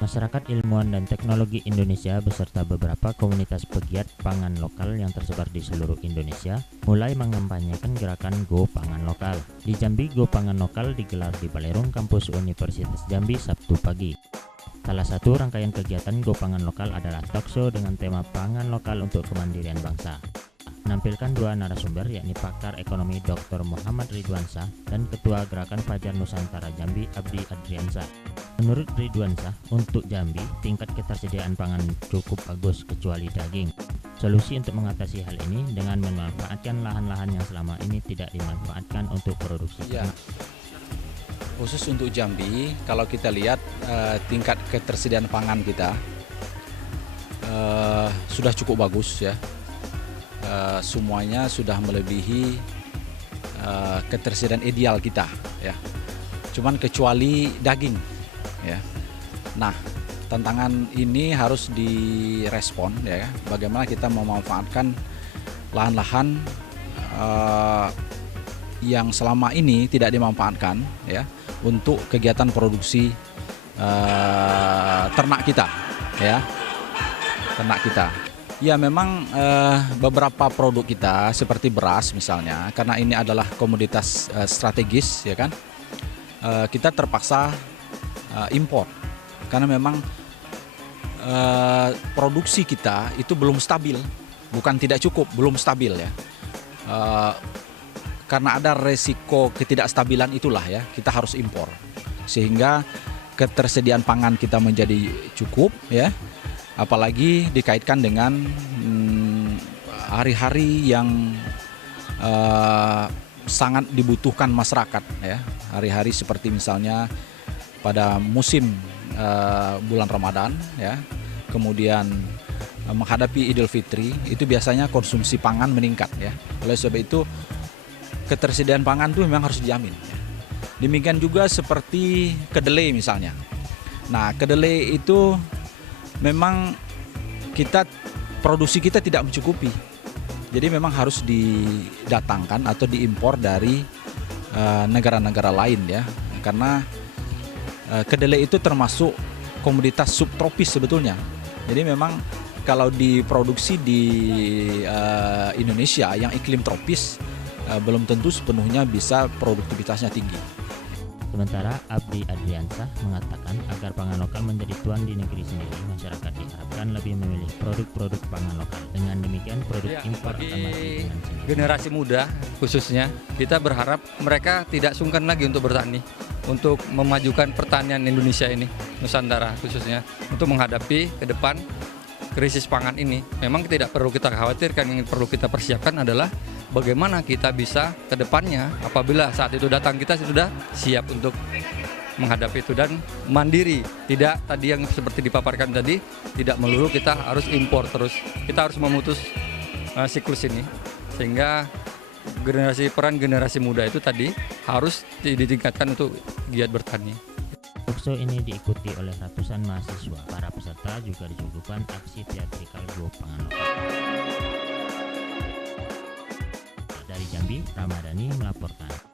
Masyarakat Ilmuwan dan Teknologi Indonesia beserta beberapa komunitas pegiat pangan lokal yang tersebar di seluruh Indonesia mulai mengampanyekan gerakan Go Pangan Lokal. Di Jambi, Go Pangan Lokal digelar di Balerung, kampus Universitas Jambi, Sabtu pagi. Salah satu rangkaian kegiatan Go Pangan Lokal adalah talkshow dengan tema Pangan Lokal untuk Kemandirian Bangsa. Menampilkan dua narasumber, yakni pakar ekonomi Dr. Muhammad Ridwansyah dan Ketua Gerakan Fajar Nusantara Jambi Abdi Adriansah. Menurut Ridwansyah, untuk Jambi, tingkat ketersediaan pangan cukup bagus kecuali daging. Solusi untuk mengatasi hal ini dengan memanfaatkan lahan-lahan yang selama ini tidak dimanfaatkan untuk produksi. Ya, khusus untuk Jambi, kalau kita lihat tingkat ketersediaan pangan kita sudah cukup bagus ya. Semuanya sudah melebihi ketersediaan ideal kita ya. Cuman kecuali daging ya. Nah, tantangan ini harus direspon ya. Bagaimana kita memanfaatkan lahan-lahan yang selama ini tidak dimanfaatkan ya untuk kegiatan produksi ternak kita ya. Ternak kita. Ya memang beberapa produk kita seperti beras misalnya, karena ini adalah komoditas strategis ya kan, kita terpaksa impor karena memang produksi kita itu belum stabil, bukan tidak cukup, belum stabil ya. Karena ada resiko ketidakstabilan itulah ya, kita harus impor sehingga ketersediaan pangan kita menjadi cukup ya. Apalagi dikaitkan dengan hari-hari yang sangat dibutuhkan masyarakat ya. Hari-hari seperti misalnya pada musim bulan Ramadan ya. Kemudian menghadapi Idul Fitri, itu biasanya konsumsi pangan meningkat ya. Oleh sebab itu ketersediaan pangan itu memang harus dijamin ya. Demikian juga seperti kedelai misalnya. Nah, kedelai itu memang produksi kita tidak mencukupi, jadi memang harus didatangkan atau diimpor dari negara-negara lain ya, karena kedelai itu termasuk komoditas subtropis sebetulnya. Jadi memang kalau diproduksi di Indonesia yang iklim tropis belum tentu sepenuhnya bisa produktivitasnya tinggi. Sementara Abdi Adriansah mengatakan agar pangan lokal menjadi tuan di negeri sendiri, masyarakat diharapkan lebih memilih produk-produk pangan lokal. Dengan demikian produk impor akan mati dengan sendiri. Generasi muda khususnya, kita berharap mereka tidak sungkan lagi untuk bertani, untuk memajukan pertanian Indonesia ini, Nusantara khususnya, untuk menghadapi ke depan krisis pangan ini. Memang tidak perlu kita khawatirkan, yang perlu kita persiapkan adalah bagaimana kita bisa ke depannya apabila saat itu datang, kita sudah siap untuk menghadapi itu dan mandiri. Tidak tadi yang seperti dipaparkan tadi, tidak melulu kita harus impor terus. Kita harus memutus siklus ini sehingga peran generasi muda itu tadi harus ditingkatkan untuk giat bertani. Talkshow ini diikuti oleh ratusan mahasiswa. Para peserta juga disuguhkan aksi teatrikal Go Pangan Lokal. Dari Jambi, Ramadhani melaporkan.